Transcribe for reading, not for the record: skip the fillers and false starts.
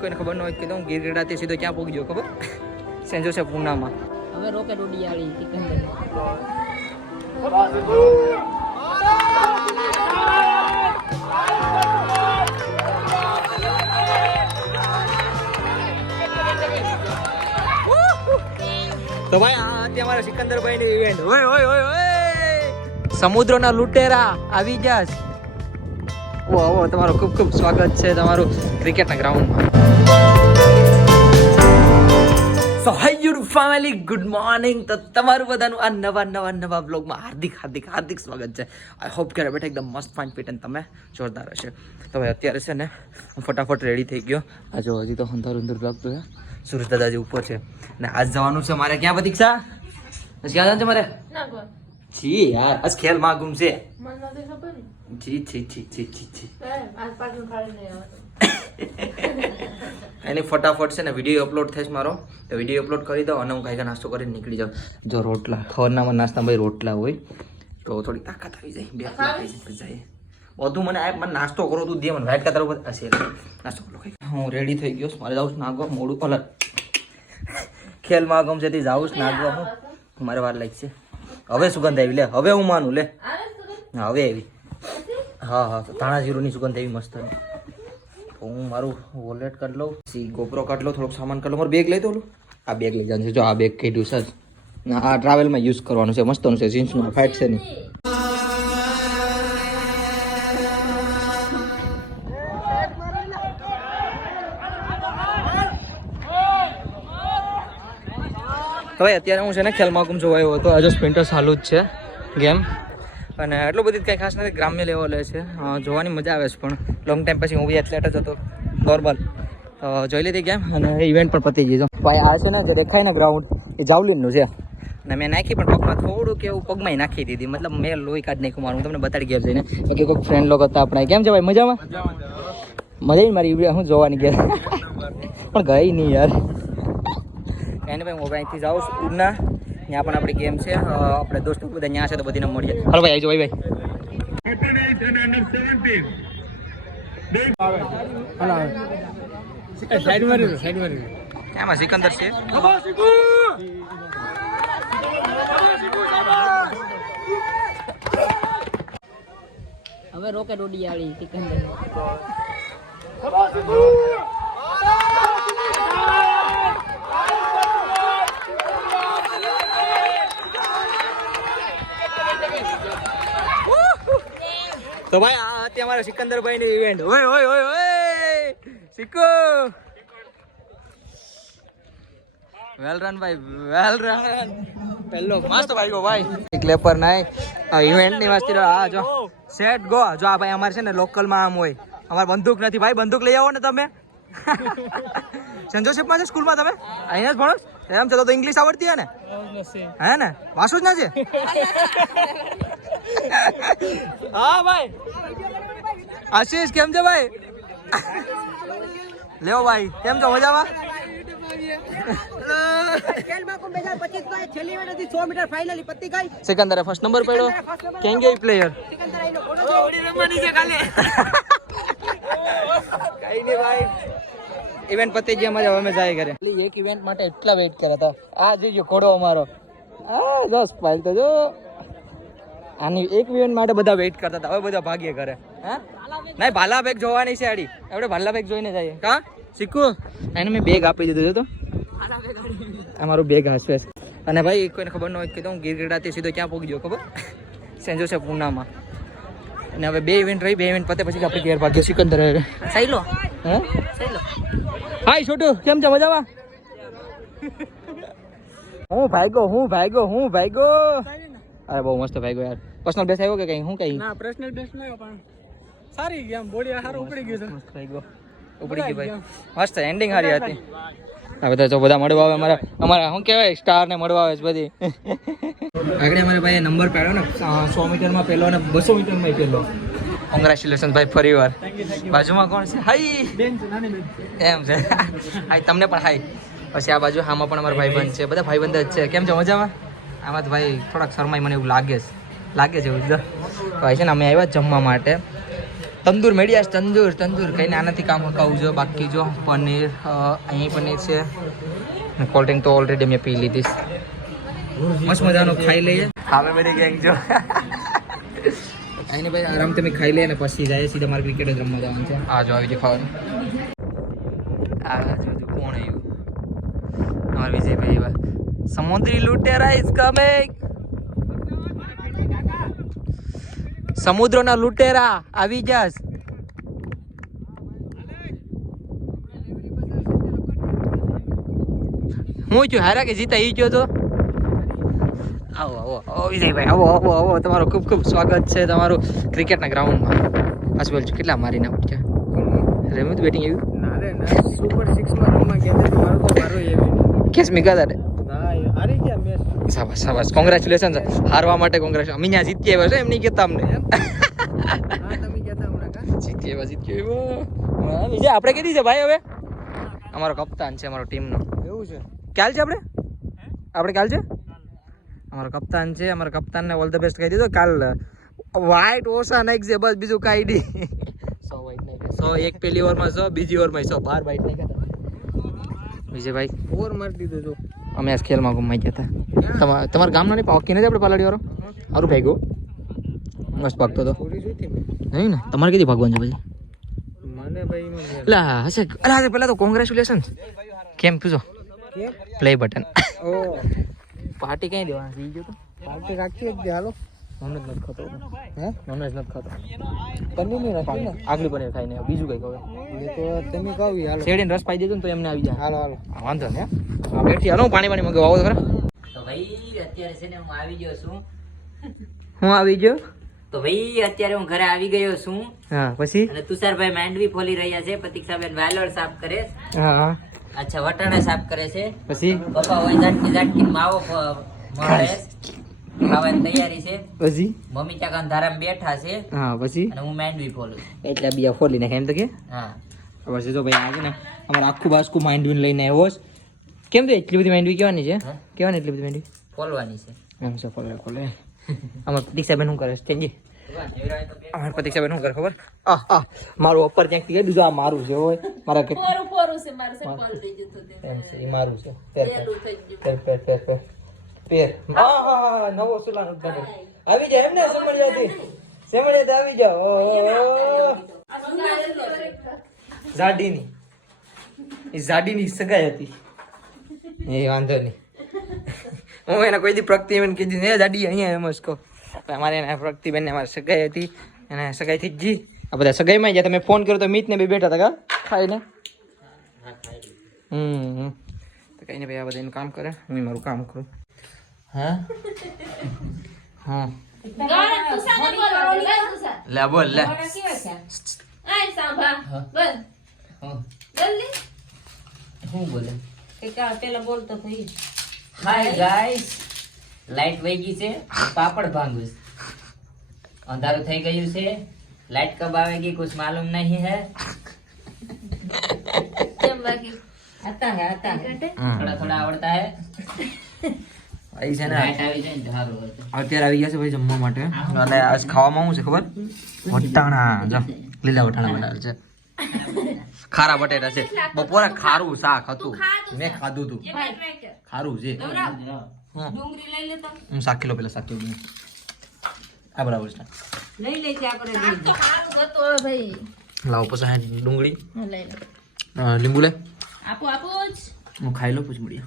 કોઈને ખબર ન હોય કે હું ગીરગઢાથી સીધો ક્યાં પહોંચી ગયો ખબર? સેન્ટ જોસેફ પૂનામાં. હવે રોકેટ ઉડી આવી સિકંદર. તો ભાઈ આ હતી અમારા સિકંદરભાઈ ની ઇવેન્ટ. ઓય ઓય ઓય ઓય સમુદ્રના લૂંટેરા આવી ગયા. ઓ તમારું ખૂબ ખૂબ સ્વાગત છે તમારું ક્રિકેટના ગ્રાઉન્ડમાં. સો હાય યુ ફેમિલી, ગુડ મોર્નિંગ. તો તમારું બધાનું આ નવા બ્લોગમાં હાર્દિક સ્વાગત છે. આઈ હોપ કે બેઠા એકદમ મસ્ત ફાઇન ફિટ અને તમે જોરદાર હશે. તો ભાઈ અત્યારે છે ને હું ફટાફટ રેડી થઈ ગયો. આ જો હજી તો અંધારું લાગતું છે. સુરેશ દાદાજી ઉપર છે ને આજ જવાનું છે મારે. ક્યાં પ્રતીક્ષા? ક્યાં જવાનું છે મારે? છી યાર આજ ખેલ મહાકુંભ છે. છી એની ફટાફટ છે ને વિડીયો અપલોડ થશે મારો. તો વિડીયો અપલોડ કરી દો અને હું કાંઈ નાસ્તો કરીને નીકળી જાઉં. જો રોટલા ખવરના નાસ્તા ભાઈ રોટલા હોય તો થોડી તાકાત આવી જાય. બે ખાઈ જાય બધું મને નાસ્તો કરો તું દે મને વાઇટ કાતર ઉપર હશે નાસ્તો કરો. હું રેડી થઈ ગયો. મારે જાઉં છું નાગવા મોડું અલગ ખેલ મહાકુંભ છે તે જાઉં છું નાગવા. હું મારે વાર લાગશે. હવે સુગંધ આવી લે. હવે હું માનું લે. હા હવે આવી. હા ધાણા જીરુંની સુગંધ એવી મસ્ત. હું મારું વોલેટ કાઢ લઉં, ગોપરો કાઢ લઉં, થોડોક સામાન કાઢ લઉં. મારું બેગ લઈ દઉં. આ બેગ લઈ જવાનું છે. જો આ બેગ કાઢ્યું સર. આ ટ્રાવેલમાં યુઝ કરવાનું છે. મસ્તનું છે. જીન્સનું ફાઇટ છે નહીં. તો ભાઈ અત્યારે હું છે ને ખેલ મહાકુંભ જોવા આવ્યો હતો. આજે સ્પ્રિન્ટર ચાલુ જ છે ગેમ અને એટલું બધી કંઈ ખાસ નથી. ગ્રામ્ય લેવલે છે. જોવાની મજા આવે છે પણ લોંગ ટાઈમ પછી હું બી એથ્લેટ જ હતો નોર્મલ. જોઈ લીધી ગેમ અને ઇવેન્ટ પણ પતી ગઈ. ભાઈ આ છે ને જે દેખાય ને ગ્રાઉન્ડ એ જાવલીનનું છે અને મેં નાખી પણ પગમાં થોડું કે એવું પગમાં નાખી દીધી. મતલબ મેં લોહી કાઢી નાખ્યું મારું. હું તમને બતાડી ગયા જઈને. બાકી કોઈક ફ્રેન્ડ લોકો હતા આપણા. કેમ છે ભાઈ? મજામાં મજા મારી હું જોવાની ગયા પણ ગઈ નહીં યાર. એને ભાઈ હું અહીંથી જાઉં છું ઉડના. ત્યાં પણ આપણી ગેમ છે. આપણે દોસ્તો બધા ત્યાં છે તો બધીને મળીએ. હાલો ભાઈ આવજો ભાઈ. ક્યાંમાં સિકંદર છે? હવે રોકેટ ઉડી આવી સિકંદર. તો ભાઈ આ હતી અમારા સિકંદરભાઈ ની ઇવેન્ટ. ઓય ઓય ઓય ઓય સિક્કો. વેલ રન ભાઈ, વેલ રન. પહેલો મસ્ત ભાઈ ભાઈ ક્લેપર નાય આ ઇવેન્ટ ની મસ્તી. આ જો સેટ ગો. જો આ ભાઈ અમારે છે ને લોકલ માં આમ હોય. અમારે બંદૂક નથી ભાઈ. બંદૂક લઈ આવો ને તમે. સેન્ટ જોસેફમાં છે સ્કૂલમાં તમે? અહીંયા જ ભણો એમ? ચલો તો ઇંગ્લિશ આવડતી હે ને? હે ને? વાસુ જ ના છે? હા ભાઈ આશીષ કેમ છે ભાઈ? લેવો ભાઈ કેમ છો? મજામાં? સિકંદરે ફર્સ્ટ નંબર પડ્યો. કેમ ગયો પ્લેયર? કઈ નહીં ભાઈ. ઇવેન્ટ પતી ગયા અમારે. હવે અમે જાય ઘરે. એક ઇવેન્ટ માટે એટલા વેઇટ કર્યા હતા. આ જોઈજો ઘોડો અમારો. હા જો સ્પાઈલ તો જો. આની એક ઇવેન્ટ માટે બધા વેઇટ કરતા હતા. હવે બધા ભાગ્ય કરે. હા નહીં ભાલા બેગ જોવાની છે આડી. આપણે ભાલા બેગ જોઈને જઈએ. કા શીખું? એને મેં બેગ આપી દીધું છે. તો અમારું બેગ હાસવે છે. અને ભાઈ કોઈને ખબર ન હોય કે હું ગીરગઢાથી સીધો ક્યાં પહોંચી ગયો ખબર? સેન્ટ જોસેફ પૂનામાં. અને હવે બે ઇવેન્ટ રહી. બે ઇવેન્ટ પતે પછી આપણે ઘેર ભાગ્ય સિકંદર. સહીલો હે સહીલો. હાય છોટું કેમ છે? મજામાં? હું ભાગ્યો. અરે બહુ મસ્ત ભાગ્યો યાર. પર્સનલ બેસ આવ્યો કે કઈ? હું કઈ ના પર્સનલ બેસ ન આવ્યો પણ સારી ગેમ. બોડી હારું ઉપડી ગયું છે. મસ્ત ભાગ્યો. ઉપડી ગઈ ભાઈ. મસ્ત એન્ડિંગ હારી હતી. આ બધા જો બધા મળવા આવે. અમારા શું કહેવાય સ્ટાર ને મળવા આવે છે બધી. આગળ અમારે ભાઈ નંબર પાડ્યો ને 100 મીટરમાં પહેલો અને 200 મીટરમાં પહેલો. કોંગ્રેચ્યુલેશન ભાઈ ફરી વાર. બાજુમાં કોણ છે? હાઈ બેન છે, નાની બેન. એમ છે. હાઈ તમને પણ હાઈ. પછી આ બાજુ આમાં પણ અમારા ભાઈબંધ છે. બધા ભાઈબંધ જ છે. કેમ છે? મજામાં? આમાં તો ભાઈ થોડાક શરમાઈ મને એવું લાગે છે એવું. ભાઈ છે ને અમે આવ્યા જમવા માટે. તંદૂર મેળ્યા તંદૂર કઈને આનાથી કામ હકાવું જો બાકી જો પનીર અહીં પનીર છે કોલ્ડ ડ્રિંક તો ઓલરેડી મેં પી લીધી મસ્ત મજાનો ખાઈ લઈએ હામે મેરી ગેંગ જો આઈને ભાઈ આરામથી મેં ખાઈ લઈએ ને પછી જાય સીધા મારે ક્રિકેટ જ રમવા જવાનું છે આ જો આવી જો ખાવાનું આ જો કોણ આવ્યું અમારા વિજયભાઈ એવા સમુદ્રી લૂંટેરા ઇઝ કમિંગ સમુદ્રના લૂંટેરા આવી જાસ હું છું હારા કે જીતા ઈ ગયો તો આવો આવો આવો વિજયભાઈ આવો આવો આવો તમારો ખૂબ ખૂબ સ્વાગત છે તમારું ક્રિકેટના ગ્રાઉન્ડમાં પાછું બોલ કેટલા મારીને ઉઠ્યા રમ્યું બેટિંગ આવ્યું ના રે ના સુપર 6 માં રમવા ગયા હતા મારો તો મારો એવી કેસ મિકા તારે ના હારી ગયા મેચ શાબાશ શાબાશ કોંગ્રેચ્યુલેશન હારવા માટે કોંગ્રેચ્યુલેશન અમે ત્યાં જીતી આવ્યા છે એમ નહીં કહેતા અમને હા તમે કહેતા હમણાં કા જીતી આવ્યા વિજય આપણે કીધી છે ભાઈ હવે અમારો કપ્તાન છે અમારો ટીમનો એવું છે ક્યાલ છે આપણે ક્યાલ છે અમારો કપ્તાન છે અમારા કપ્તાનને ઓલ ધ બેસ્ટ કહી દીધો કાલ વ્હાઈટ ઓછા નાખજે બસ બીજું કાંઈ નહીં 100 વ્હાઈટ નાખે 100 એક પહેલી ઓવરમાં 100 બીજી ઓવરમાં 100 12 વ્હાઈટ નાખ્યા વિજયભાઈ ઓવર મારી દીધો જો અમે આ ખેલમાં ગુમાઈ ગયા હતા તમારા ગામનો નહીં પાકી નથી આપણે પાલડી વાળો સારું ભાઈ ગયો મસ્ત ભાગતો હતો પૂરી જોઈતી નહીં ને તમારે કીધી ભાગવાનું છે પછી મને ભાઈ માં એટલે હશે અલા પહેલા તો કોંગ્રેચ્યુલેશન કેમ પૂછો કેમ પ્લે બટન ઓ પાર્ટી કઈ દેવાની છે ઈ જો તો પાર્ટી રાખી જ દે હાલો નોનવેજ નથી ખાતો હે નોનવેજ નથી ખાતો પનીર ની રાખી ને આગલી પનીર ખાઈને બીજું કઈ કહે એ તો તમે કહું હાલો શેડીને રસ પાઈ દેજો ને તો એમને આવી જાય હાલો હાલો હા, વાંધો ને બેઠી હાલો પાણી મંગાવો આવો તો ખરા તો ભાઈ અત્યારે છે ને હું આવી ગયો છું હું આવી ગયો તો ભાઈ અત્યારે હું ઘરે આવી ગયો છું હા પછી અને તુષારભાઈ માંડવી ફોલી રહ્યા છે પ્રતીક્ષાબેન વાલોડ સાફ કરે છે. હા અચ્છા વટાણા સાફ કરે છે પછી પપ્પા હોય ઝાટકી માવો મળે ખાવાની તૈયારી છે પછી મમ્મી ત્યાં અંધારામાં બેઠા છે હા પછી અને હું માંડવી ફોલું છું. એટલે બીજા ખોલી નાખે એમ તો કે હા પછી તો ભાઈ આજે ને અમારે આખું બાસ્કું માંડવીને લઈને આવ્યો છે. કેમ તો એટલી બધી માંડવી કેવાની છે કેવાની એટલી બધી માંડવી ફોલવાની છે. એમ છે ખોલે ખોલે અમારે પ્રતીક્ષાબેન શું કરે છે તેજી અમારે પ્રતીક્ષાબેન શું કરે ખબર મારું અપર ક્યાંક ગઈ બીજું આ મારું છે હોય મારા કે એમ છે ઈ મારું છે પેર હા નવો સુલાનો ઉદ્ઘાટન આવી જાય એમ ને સમળિયાથી આવી જાઓ જાડીની એ જાડીની સગાઈ હતી એ વાંધો નહીં હું એને કોઈ દી પ્રગતિબેન કીધી ને જાડી અહીંયા એમ જ કહો અમારે એને પ્રગતિબેનને અમારી સગાઈ હતી એને સગાઈ થઈ જી આ બધા સગાઈમાં જાય તમે ફોન કર્યો તો મીત ને બે બેઠા હતા કા ખાઈને તો કઈ ને ભાઈ આ બધા એનું કામ કરે હું મારું કામ કરું હા હા લે બોલ લે શું બોલે હાય ગાઈસ લાઈટ વહી ગઈ છે પાપડ ભાંગું છું. અંધારું થઈ ગયું છે લાઈટ કબ આવેગી कुछ मालूम नहीं है आता है थोड़ा थोड़ा आवड़ता है આવી છે ને લાઈટ આવી જાય ને ધારો હોય તો. અત્યારે આવી ગયા છે ભાઈ જમવા માટે અને આજ ખાવામાં શું છે ખબર વટાણા જો લીલા વટાણા બનાવેલ છે ખારા બટેટા છે બપોરે ખારું શાક હતું મેં ખાધું હતું ખારું છે હું 7 કિલો પેલા 7 કિલો આ બરાબર છે લાવો પછી ડુંગળી લીંબુ લે હું ખાઈ લઉં પછી મળીએ